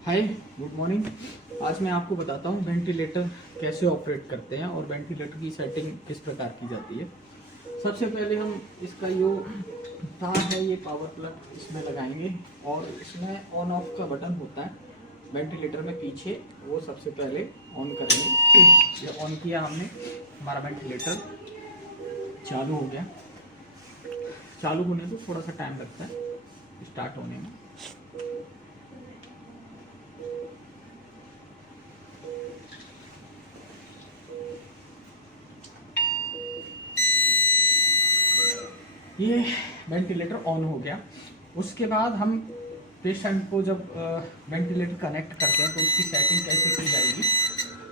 हाय, good morning. आज मैं आपको बताता हूँ वेंटिलेटर कैसे ऑपरेट करते हैं और वेंटिलेटर की सेटिंग किस प्रकार की जाती है। सबसे पहले हम इसका जो तार है ये पावर प्लग इसमें लगाएंगे और इसमें ऑन ऑफ का बटन होता है वेंटिलेटर में पीछे, वो सबसे पहले ऑन करेंगे। ये ऑन किया हमने, हमारा वेंटिलेटर चालू हो गया। चालू होने में थोड़ा सा टाइम लगता है स्टार्ट होने में। ये वेंटिलेटर ऑन हो गया। उसके बाद हम पेशेंट को जब वेंटिलेटर कनेक्ट करते हैं तो उसकी सेटिंग कैसे की जाएगी,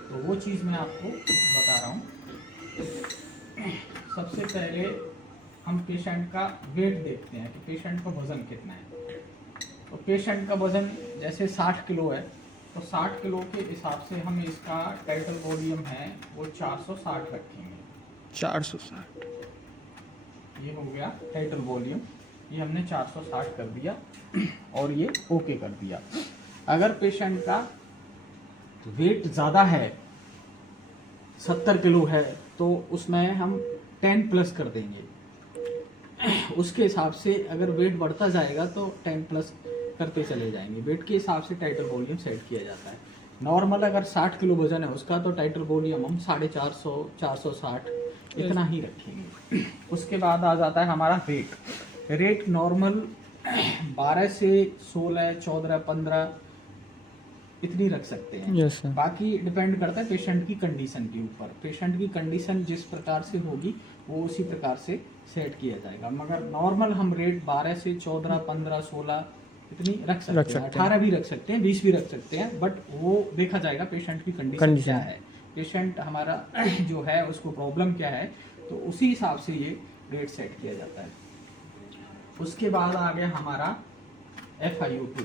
तो वो चीज़ मैं आपको बता रहा हूँ। सबसे पहले हम पेशेंट का वेट देखते हैं कि पेशेंट का वज़न कितना है। तो पेशेंट का वज़न जैसे 60 किलो है, तो 60 किलो के हिसाब से हम इसका टाइटल वॉल्यूम है वो 460 रखेंगे। 460 ये हो गया टाइटल वॉल्यूम, ये हमने 460 कर दिया और ये ओके कर दिया। अगर पेशेंट का वेट ज़्यादा है, 70 किलो है, तो उसमें हम 10 प्लस कर देंगे। उसके हिसाब से अगर वेट बढ़ता जाएगा तो 10 प्लस करते चले जाएंगे। वेट के हिसाब से टाइटल वॉल्यूम सेट किया जाता है। नॉर्मल अगर 60 किलो वजन है उसका, तो टाइटल वॉल्यूम हम 450 460 इतना ही रखेंगे। उसके बाद आ जाता है हमारा रेट नॉर्मल 12 से 16 14 15 इतनी रख सकते हैं। yes, बाकी डिपेंड करता है पेशेंट की कंडीशन के ऊपर। पेशेंट की कंडीशन जिस प्रकार से होगी वो उसी प्रकार से सेट किया जाएगा। मगर नॉर्मल हम रेट 12 से 14 15 16 इतनी रख सकते हैं। 18 भी रख सकते हैं, 20 भी रख सकते हैं, बट वो देखा जाएगा पेशेंट की कंडीशन क्या है, पेशेंट हमारा जो है उसको प्रॉब्लम क्या है, तो उसी हिसाब से ये रेट सेट किया जाता है। उसके बाद आ गया हमारा FiO2।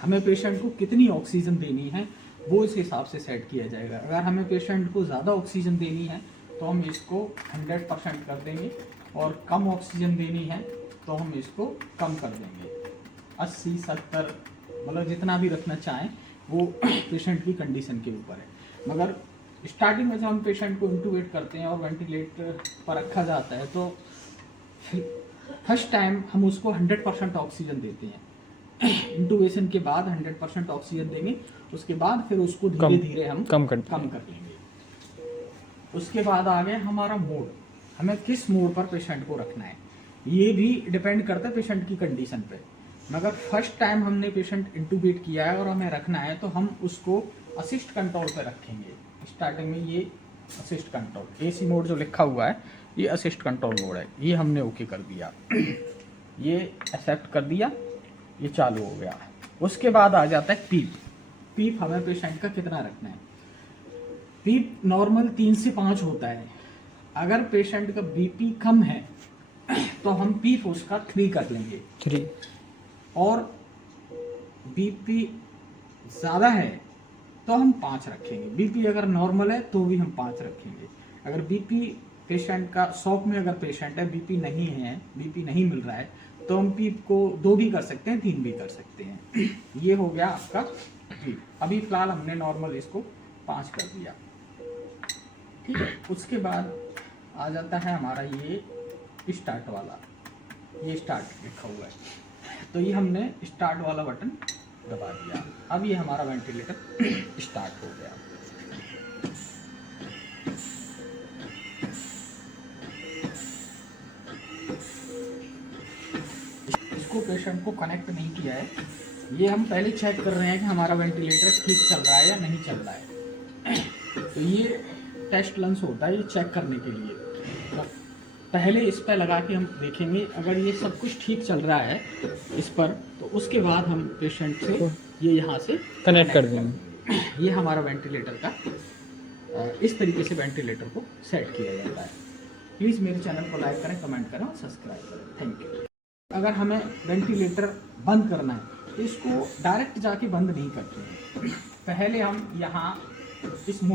हमें पेशेंट को कितनी ऑक्सीजन देनी है वो इस हिसाब से सेट किया जाएगा। अगर हमें पेशेंट को ज़्यादा ऑक्सीजन देनी है तो हम इसको 100% कर देंगे, और कम ऑक्सीजन देनी है तो हम इसको कम कर देंगे, 80 70 मतलब जितना भी रखना चाहें, वो पेशेंट की कंडीशन के ऊपर है। मगर स्टार्टिंग में जब हम पेशेंट को इंटूबेट करते हैं और वेंटिलेटर पर रखा जाता है, तो फर्स्ट टाइम हम उसको 100% ऑक्सीजन देते हैं। इंटूबेशन के बाद 100% ऑक्सीजन देंगे, उसके बाद फिर उसको धीरे धीरे हम कम कर लेंगे। उसके बाद आ गया हमारा मोड, हमें किस मोड पर पेशेंट को रखना है, ये भी डिपेंड करता है पेशेंट की कंडीशन पे। मगर फर्स्ट टाइम हमने पेशेंट इंटूबेट किया है और हमें रखना है, तो हम उसको असिस्ट कंट्रोल पे रखेंगे। स्टार्टिंग में ये असिस्ट कंट्रोल AC मोड जो लिखा हुआ है ये असिस्ट कंट्रोल मोड है, ये हमने ओके कर दिया। ये एक्सेप्ट कर दिया, ये चालू हो गया। उसके बाद आ जाता है पीप हमें पेशेंट का कितना रखना है। पीप नॉर्मल 3 से 5 होता है। अगर पेशेंट का BP कम है तो हम पीप उसका 3 कर लेंगे 3, और BP ज़्यादा है तो हम 5 रखेंगे। BP अगर नॉर्मल है तो भी हम 5 रखेंगे। अगर BP पेशेंट का शॉक में अगर पेशेंट है, BP नहीं है, BP नहीं मिल रहा है, तो हम पीप को 2 भी कर सकते हैं, 3 भी कर सकते हैं। ये हो गया आपका पीप। अभी फिलहाल हमने नॉर्मल इसको 5 कर दिया, ठीक है। उसके बाद आ जाता है हमारा ये स्टार्ट वाला, ये स्टार्ट लिखा हुआ है, तो ये हमने स्टार्ट वाला बटन दबा दिया। अब ये हमारा वेंटिलेटर स्टार्ट हो गया। इसको पेशेंट को कनेक्ट नहीं किया है, ये हम पहले चेक कर रहे हैं कि हमारा वेंटिलेटर ठीक चल रहा है या नहीं चल रहा है। तो ये टेस्ट लंच होता है ये चेक करने के लिए। तो पहले इस पर लगा के हम देखेंगे, अगर ये सब कुछ ठीक चल रहा है इस पर, तो उसके बाद हम पेशेंट से ये यहाँ से कनेक्ट कर देंगे। ये हमारा वेंटिलेटर का इस तरीके से वेंटिलेटर को सेट किया जाता है। प्लीज़ मेरे चैनल को लाइक करें, कमेंट करें और सब्सक्राइब करें। Thank you. अगर हमें वेंटिलेटर बंद करना है तो इसको डायरेक्ट जाके बंद नहीं करते हैं, पहले हम यहाँ इस मोड